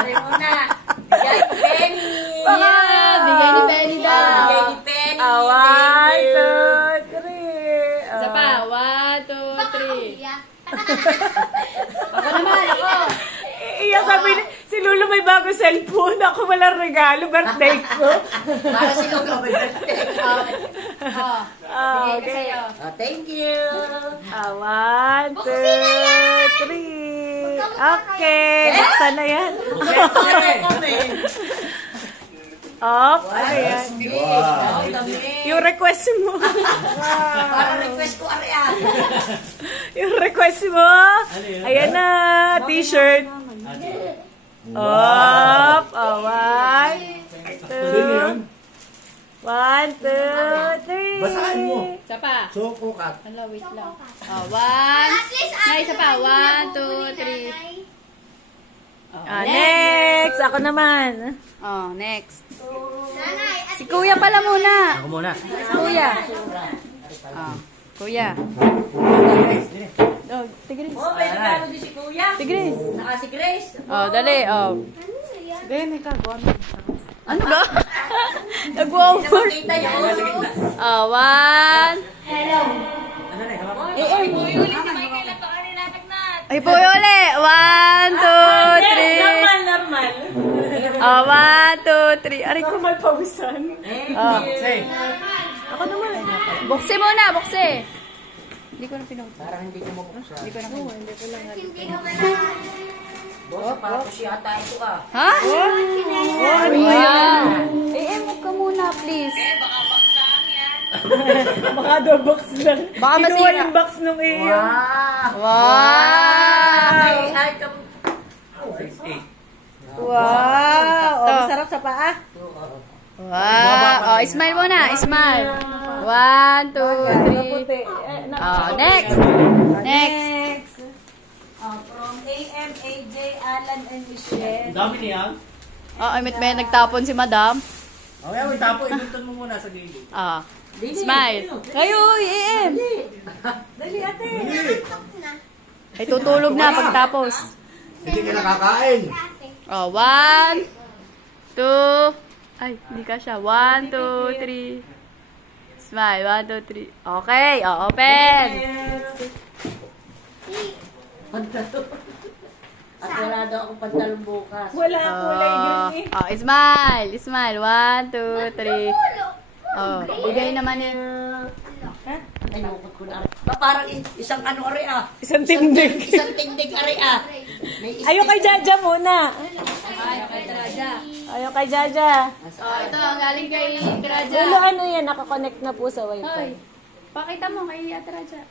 Ari muna. Bigay ni Penny. Yeah, bigay ni Penny daw. Bigay ni Penny. 1, 2, 3. Isa pa. 1, 2, 3. Ako naman, ako. Iya, sabi ni, si Lulu may bago cellphone. Ako walang regalo, birthday ko. Para si Lolo may birthday. Bigay ko sa'yo. Thank you. 1, 2, 3. Okay, buksan na yan. Op, ano yan? Yung request mo. Para request ko, Arian. Yung request mo. Ayan na, t-shirt. Op, 1, 2, 3. Basahin mo. Isa pa. Sukukat. Hello, wait lang. 1. Isa pa. 1, 2, 3. Next. Ako naman. Next. Si Kuya pala muna. Ako muna. Kuya. Kuya. Tigris. May regalo din si Kuya. Tigris. Naka si Grace. Dali. Sige, may kagawa. Ano ba? Nag-over. Kita yun. 1. Ay po uli. 1, 2, 3. Normal. 1, 2, 3. Aray ko. Normal pausan. Ako naman. Bukse muna, bukse. Hindi ko na pinuksan. Parang hindi ko mabuksan. Hindi ko na pinuksan. Hindi ko lang. Boss, patos yata ito ah. Ha? Ano yan? Huwag ka muna, please. Baka do box lang. Baka Kinuha masira. yung box nung iyo. Wow! Wow! Oh, masarap sa paa. Wow! Smile muna, smile. 1, 2, 3. Next. Next. From AM, AJ, Alan, and Michelle. Dami niya. May nagtapon si Madam. Okay, may tapo. Ibuntan mo muna sa gilid. Smile. Kayo, AM. Dali, ate. Ay, tutulog na pagtapos. Hindi ka nakakain. 1, 2. Ay, hindi ka siya. 1, 2, 3. Smile. 1, 2, 3. Okay. Open. Pantalon. At wala daw akong pantalon bukas. Wala kulay green eh. Smile. Smile. 1, 2, 3. Bigay naman yung... Ay, nukot ko na. Parang isang ano ari ah. Isang tindig. Isang tindig ari ah. Ayaw kay Jaja muna. Ayaw kay Traja. Ayaw kay Jaja. Ito, galing kay Traja. Lulu, ano yan? Nakakonect na po sa wifi. Hoy, pakita mo kay Traja.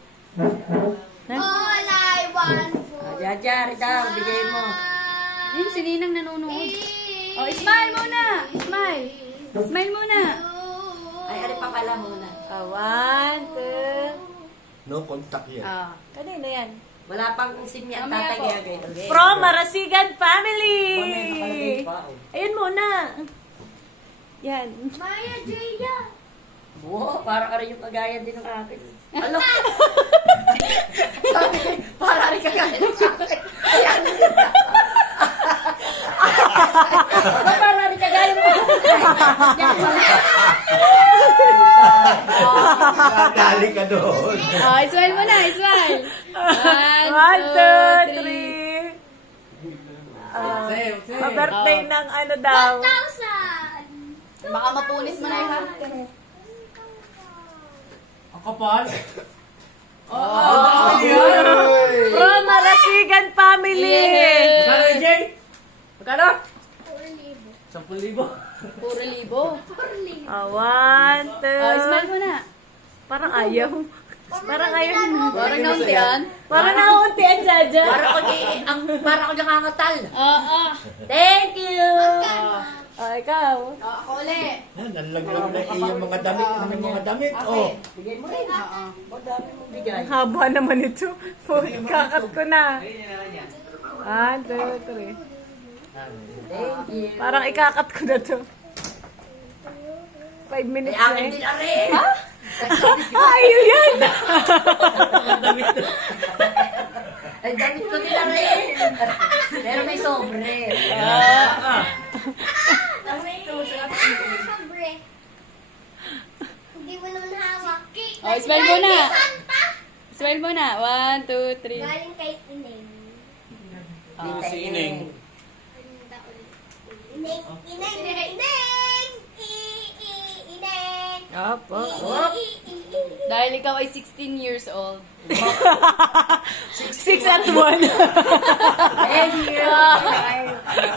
All I want for Jaja, daw, bigay mo. Yun, si Ninang nanonood. Smile muna. Smile. Smile muna. Ay, ari pa pala muna. 1, 2. No contact yan. Kanino yan? Wala pang sim yan, Mamaya tatay po. gagawin. From Marasigan Family. Nakalagay pa ako. Ayun muna. Yan. Maya Jaya. Wow, parang ari yung kagaya din ng akin. Ano? Sabi, parang ari kagaya ng akin. Ayan. Parang ari kagaya ng akin. Nadali ka doon. Smile muna. Smile. 1, 2, 3. Pa-birthday ng ano daw. 1,000. Baka mapunis mo na yung hamster. Ang kapal. From Marasigan Family. Magkano yun, Jay? Magkano? 4,000. 10,000. Puro libo. 1, 2. Smile muna. Parang ayaw. Parang ayaw na. Parang nauntian. Parang nauntian, Jaja. Parang ako nangangatal. Thank you. Ikaw. Ako ulit. Nalaglag na iyong mga damit. Ang mga damit. Bigay mo rin. Madami mong bigay. Ang haba naman ito. Kakat ko na. 1, 2, 3. Thank you. Parang ikakat ko na to. 5 minutes Ay, na akin eh. din ari. Ayaw yan! Ay, damit ko din na rin. Pero may sobre. Sobre. Hindi mo naman hawak. Oh, smile muna. Santa. Smile muna. 1, 2, 3. Galing kay Ineng. Si Ineng. Ineng, Ineng, Ineng! Ineng! Opo. Dahil ikaw ay 16 years old. 6 at 1. Thank you.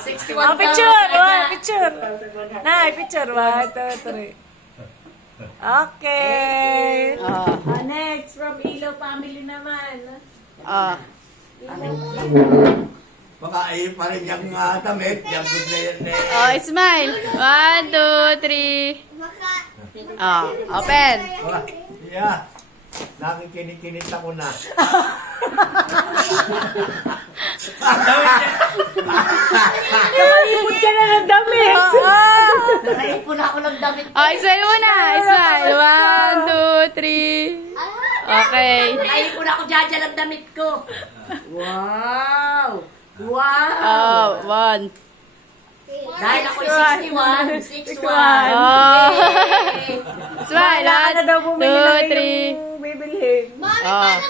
61,000. Picture! Picture! Nay, picture. 1, 2, 3. Okay. Next, from Ilo family naman. Baka ay pa rin yung damit. Yung player na Smile. 1, 2, 3. Maka... Open. Yeah. Nakikinig-kinit ako na. Nakalimot ka na ng damit. Nakaipon ako ng damit. Smile muna. Smile. 1, 2, 3. Okay. Nakaipon ako dyan ng damit ko. Wow. Wow. 1. Dahil ako 61. 61. Smile. Wala na daw 1, bumili 2, ng 3. bibilhin. Mami, paano